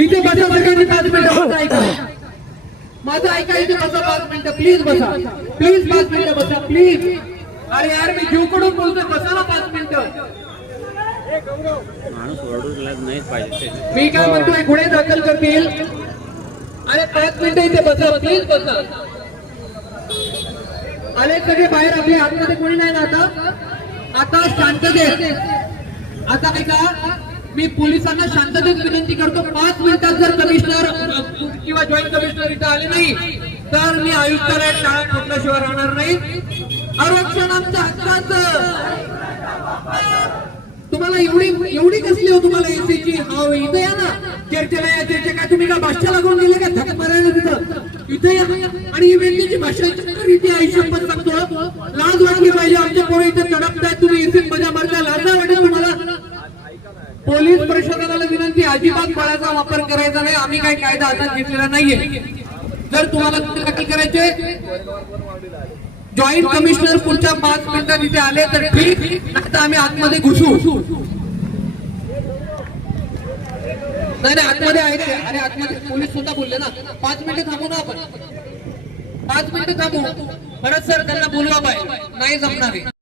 इथे बसा सगळ्यांनी 5 मिनिटं ऐका माझं ऐका इथे बसा 5 मिनिटं प्लीज बसा प्लीज 5 मिनिटं बसा प्लीज अरे यार मी जीवकडून बोलतोय बसा ना 5 मिनिटं माणूस ओरडूच नाहीच पाहिजे मी काय म्हणतोय गुन्हे दाखल करतील अरे 5 मिनिटं इथे बसा प्लीज बसा आले सगळे बाहेर आपले आतमध्ये कोणी नाही ना आता शांततेत आता ऐका मी पोलिसांना शांततेत विनंती करतो 5 मिनिटात जर कमिशनर किंवा जॉईंट कमिशनर इथं आले नाही तर मी आयुक्तालयात टाळा ठोकल्याशिवाय राहणार नाही आरक्षण आमच्या हक्काचं तुम्हाला एवढी कसली हो तुम्हाला एसीची हाव इथं या ना चर्चेला या चर्चे काय तुम्ही का भाषा लागून गेले का धक मारायला तिथं इथे या आणि ही व्यक्तीची भाषा इथे आयुष्यभर सांगतो लाज वाटली पाहिजे आमच्या पोरं इथे तडपताय तुम्ही एसीत मजा मारताय लाज वाटेल तुम्हाला पोलीस प्रशासनाला विनंती अजिबात बळाचा वापर करायचा नाही आम्ही काही कायदा हातात घेतलेला नाहीये जर तुम्हाला दाखल करायचे जॉईंट कमिशनर पुढच्या 5 मिनिटात इथे आले तर ठीक आता आम्ही आतमध्ये घुसू नाही आतमध्ये आहेत ते अरे आतमध्ये पोलीस सुद्धा बोलले ना 5 मिनिटं थांबू ना आपण 5 मिनिटं थांबू परत सर त्यांना बोलवा पाहिजे नाही जमणार आहे